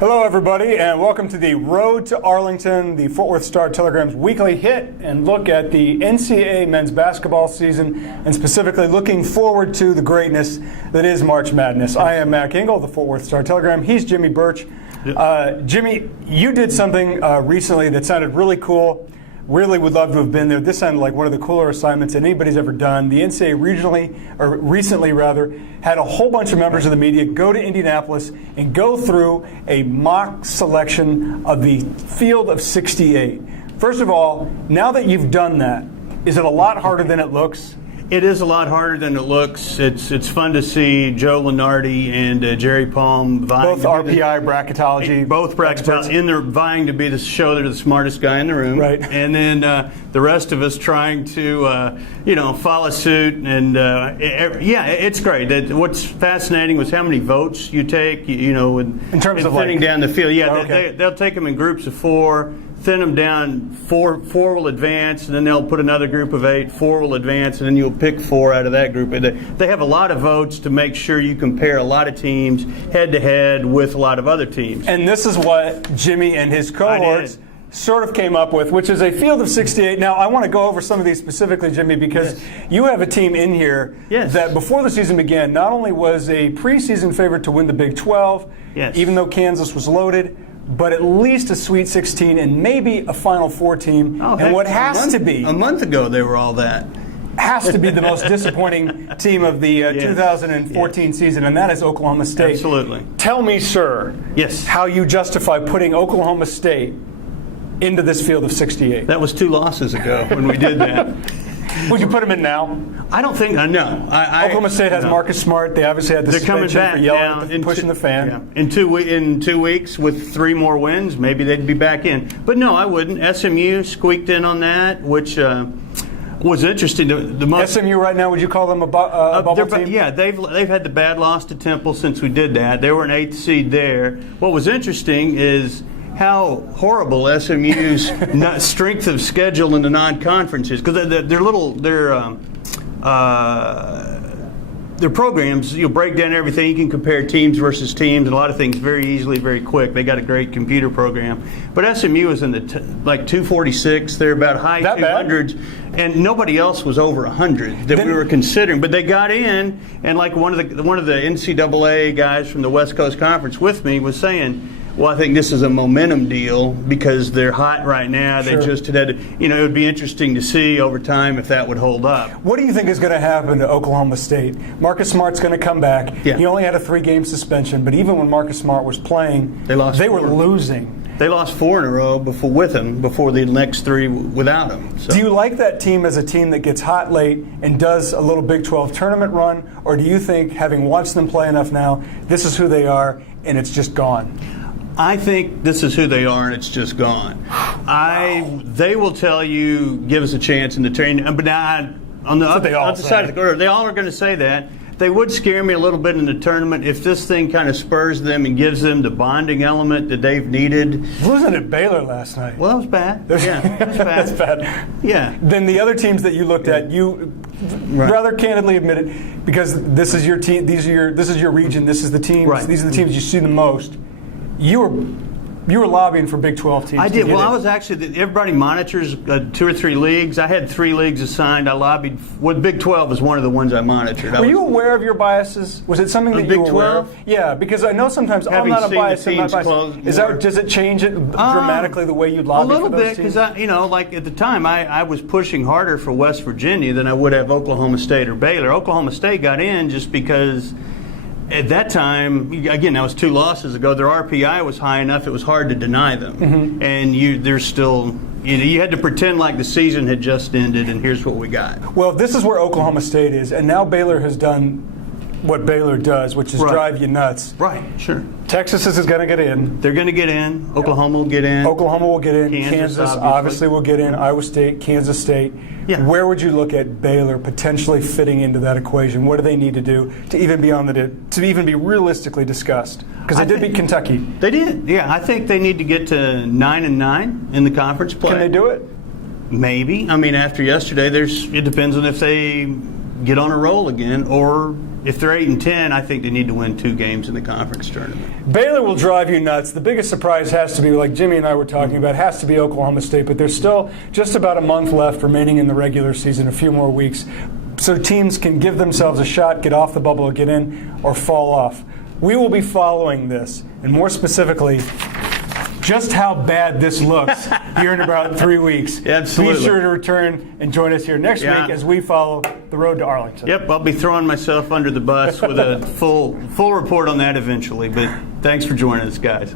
Hello, everybody, and welcome to the Road to Arlington, the Fort Worth Star-Telegram's weekly hit and look at the NCAA men's basketball season, and specifically looking forward to the greatness that is March Madness. I am Mac Engel, the Fort Worth Star-Telegram. He's Jimmy Birch. Jimmy, you did something recently that sounded really cool. Really would love to have been there. This sounded like one of the cooler assignments that anybody's ever done. The NCAA recently had a whole bunch of members of the media go to Indianapolis and go through a mock selection of the field of 68. First of all, now that you've done that, is it a lot harder than it looks? It is a lot harder than it looks. It's fun to see Joe Lenardi and Jerry Palm vying. Both RPI bracketology. Both bracketology. In there vying to be the show they're the smartest guy in the room. Right. And then the rest of us trying to, follow suit. And, it's great. What's fascinating was how many votes you take, in terms of thinning down the field. Yeah, okay. they'll take them in groups of 4. Thin them down, four will advance, and then they'll put another group of 8, 4 will advance, and then you'll pick 4 out of that group. They have a lot of votes to make sure you compare a lot of teams head-to-head with a lot of other teams. And this is what Jimmy and his cohorts sort of came up with, which is a field of 68. Now, I want to go over some of these specifically, Jimmy, because you have a team in here that before the season began not only was a preseason favorite to win the Big 12, even though Kansas was loaded, but at least a Sweet 16 and maybe a Final Four team. And what has to be... A month ago, they were all that. Has to be the most disappointing team of the 2014 season, and that is Oklahoma State. Absolutely. Tell me, sir, how you justify putting Oklahoma State into this field of 68. That was 2 losses ago when we did that. Would you put them in now? I don't think. No. Oklahoma State has Marcus Smart. They obviously had the suspension for yelling and pushing the fan. Yeah. In 2 weeks with 3 more wins, maybe they'd be back in. But no, I wouldn't. SMU squeaked in on that, which was interesting. The most SMU right now, would you call them a bubble team? Yeah, they've had the bad loss to Temple since we did that. They were an 8th seed there. What was interesting is how horrible SMU's strength of schedule in the non-conference is, because their programs, break down everything. You can compare teams versus teams and a lot of things very easily, very quick. They got a great computer program. But SMU is in the 246. They're about high 200s. And nobody else was over 100 that we were considering. But they got in, and like one of the NCAA guys from the West Coast Conference with me was saying, well, I think this is a momentum deal because they're hot right now. They just had, it would be interesting to see over time if that would hold up. What do you think is going to happen to Oklahoma State? Marcus Smart's going to come back. Yeah. He only had a 3-game suspension, but even when Marcus Smart was playing, they were losing. They lost 4 in a row before the next 3 without him. So. Do you like that team as a team that gets hot late and does a little Big 12 tournament run, or do you think, having watched them play enough now, this is who they are and it's just gone? I think this is who they are, and it's just gone. They will tell you, give us a chance in the training. But on the other side of the court, they all are going to say that. They would scare me a little bit in the tournament if this thing kind of spurs them and gives them the bonding element that they've needed. Losing at Baylor last night. Well, that was bad. Yeah, that was bad. That's bad. Yeah. Then the other teams that you looked at, you rather candidly admitted, because this is your team, this is your region, this is the teams, these are the teams you see the most. You were lobbying for Big 12 teams. I did. Well, I was actually, everybody monitors 2 or 3 leagues. I had 3 leagues assigned. I lobbied. Well, Big 12 is one of the ones I monitored. Were you aware of your biases? Was it something that you were aware of? Yeah, because I know sometimes I'm not a bias. Does it change it dramatically the way you lobby for those teams? A little bit, because like at the time, I was pushing harder for West Virginia than I would have Oklahoma State or Baylor. Oklahoma State got in just because. At that time, again, that was 2 losses ago. Their RPI was high enough; it was hard to deny them. Mm-hmm. And there's still, you had to pretend like the season had just ended, and here's what we got. Well, this is where Oklahoma State is, and now Baylor has done what Baylor does, which is drive you nuts. Right. Sure. Texas is going to get in. They're going to get in. Oklahoma will get in. Oklahoma will get in. Kansas obviously will get in. Iowa State, Kansas State. Yeah. Where would you look at Baylor potentially fitting into that equation? What do they need to do to even be to even be realistically discussed? Because they did beat Kentucky. They did. Yeah, I think they need to get to 9-9 in the conference play. Can they do it? Maybe. I mean, after yesterday, it depends on if they get on a roll again or if they're 8-10, I think they need to win 2 games in the conference tournament. Baylor will drive you nuts. The biggest surprise has to be, like Jimmy and I were talking about, has to be Oklahoma State. But there's still just about a month left remaining in the regular season, a few more weeks. So teams can give themselves a shot, get off the bubble, get in, or fall off. We will be following this, and more specifically, just how bad this looks here in about 3 weeks. Absolutely. Be sure to return and join us here next week as we follow the road to Arlington. Yep, I'll be throwing myself under the bus with a full report on that eventually. But thanks for joining us, guys.